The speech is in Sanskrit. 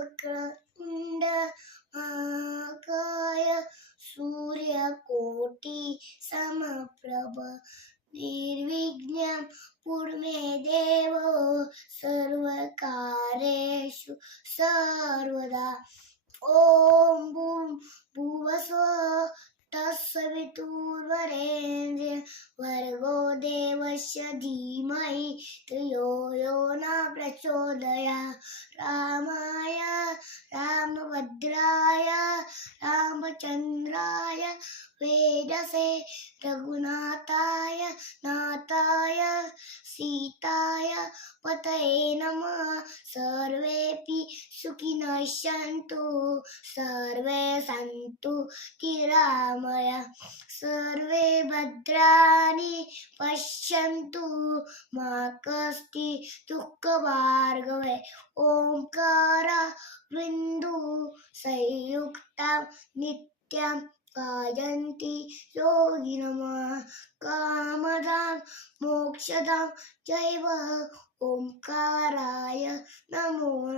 वक्रतुण्ड महाकाय सूर्यकोटि समप्रभ निर्विघ्नं कुरु मे देव सर्वकार्येषु सर्वदा। ॐ भूर्भुवस्सुः तत्सवितुर्वरेण्यं भर्गो देवस्य धीमहि धियो यो न प्रचोदयात्। रामाय रामभद्राय रामचन्द्राय वेदसे रघुनाथाय नाथाय सीताय पतये नमः। सर्वेऽपि सुखिनः सन्तु सर्वे सन्तु निरामया सर्वे भद्राणि पश्यन्तु मा कश्चित् दुःखभाग्भवेत्। ओंकार बिन्दुः संयुक्तं नित्यं गायन्ति योगिनः कामदां मोक्षदां चैव ओंकाराय नमो